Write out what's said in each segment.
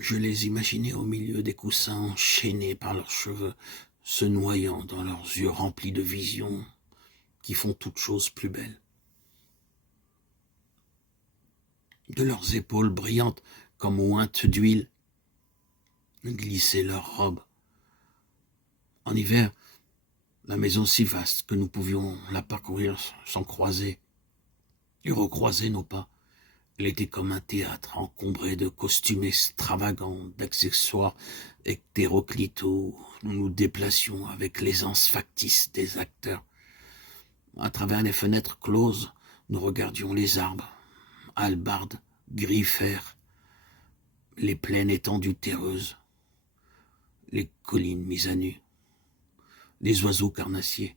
Je les imaginais au milieu des coussins enchaînés par leurs cheveux, se noyant dans leurs yeux remplis de visions qui font toutes choses plus belles. De leurs épaules brillantes comme ointes d'huile, glissaient leurs robes. En hiver, la maison si vaste que nous pouvions la parcourir sans croiser et recroiser nos pas. Elle était comme un théâtre encombré de costumes extravagants, d'accessoires hétéroclites où nous nous déplacions avec l'aisance factice des acteurs. À travers les fenêtres closes, nous regardions les arbres, hallebardes, gris-fer, les plaines étendues terreuses, les collines mises à nu, les oiseaux carnassiers.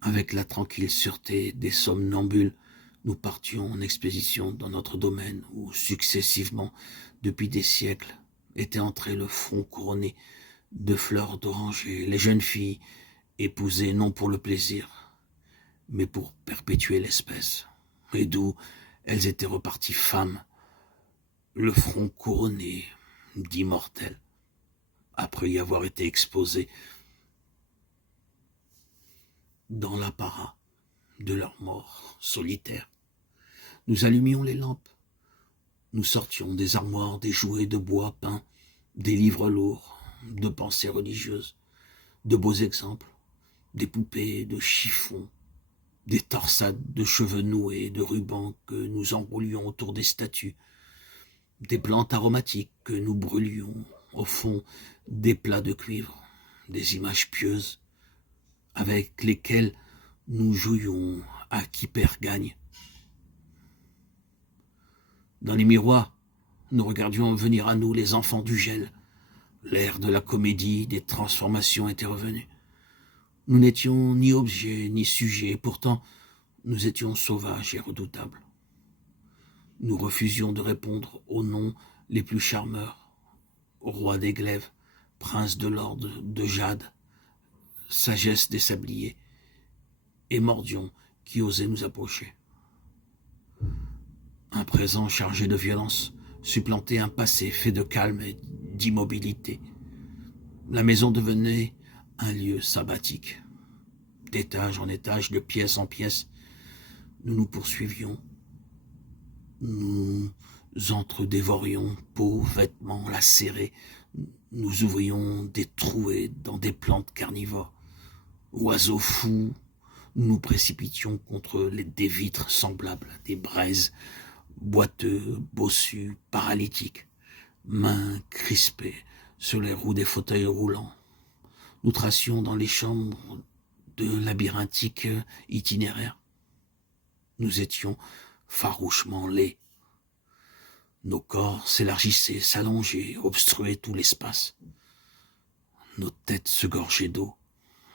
Avec la tranquille sûreté des somnambules, nous partions en expédition dans notre domaine où, successivement, depuis des siècles, était entré le front couronné de fleurs d'oranger, les jeunes filles épousées non pour le plaisir, mais pour perpétuer l'espèce, et d'où elles étaient reparties femmes, le front couronné d'immortelles, après y avoir été exposées dans l'apparat de leur mort solitaire. Nous allumions les lampes, nous sortions des armoires, des jouets de bois peints, des livres lourds, de pensées religieuses, de beaux exemples, des poupées de chiffon, des torsades de cheveux noués, de rubans que nous enroulions autour des statues, des plantes aromatiques que nous brûlions au fond des plats de cuivre, des images pieuses avec lesquelles nous jouions à qui perd gagne. Dans les miroirs, nous regardions venir à nous les enfants du gel. L'ère de la comédie, des transformations était revenu. Nous n'étions ni objets, ni sujets, et pourtant nous étions sauvages et redoutables. Nous refusions de répondre aux noms les plus charmeurs, roi des glaives, prince de l'ordre de jade, sagesse des sabliers, et mordions qui osaient nous approcher. Un présent chargé de violence supplantait un passé fait de calme et d'immobilité. La maison devenait un lieu sabbatique. D'étage en étage, de pièce en pièce, nous nous poursuivions. Nous entre-dévorions peau, vêtements lacérés. Nous ouvrions des trouées dans des plantes carnivores. Oiseaux fous, nous précipitions contre des vitres semblables à des braises, boiteux, bossus, paralytiques, mains crispées sur les roues des fauteuils roulants. Nous tracions dans les chambres de labyrinthiques itinéraires. Nous étions farouchement laids. Nos corps s'élargissaient, s'allongeaient, obstruaient tout l'espace. Nos têtes se gorgeaient d'eau.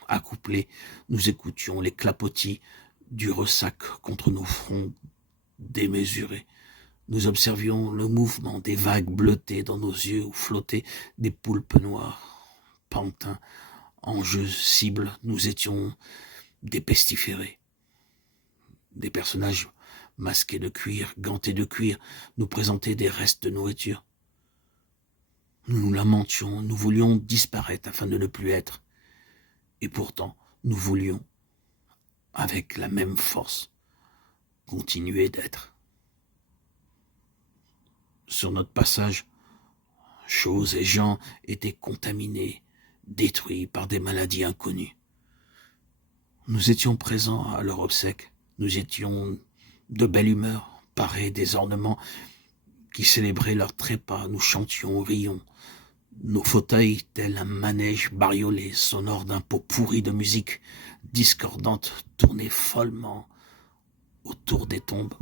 Accouplés, nous écoutions les clapotis du ressac contre nos fronts démesurés. Nous observions le mouvement des vagues bleutées dans nos yeux où flottaient des poulpes noires. Pantins, enjeux cibles, nous étions des pestiférés. Des personnages masqués de cuir, gantés de cuir, nous présentaient des restes de nourriture. Nous nous lamentions, nous voulions disparaître afin de ne plus être. Et pourtant, nous voulions, avec la même force, continuer d'être. Sur notre passage, choses et gens étaient contaminés, détruits par des maladies inconnues. Nous étions présents à leur obsèque, nous étions de belle humeur, parés des ornements qui célébraient leur trépas, nous chantions, rions. Nos fauteuils, tel un manège bariolé, sonore d'un pot pourri de musique discordante, tournaient follement autour des tombes.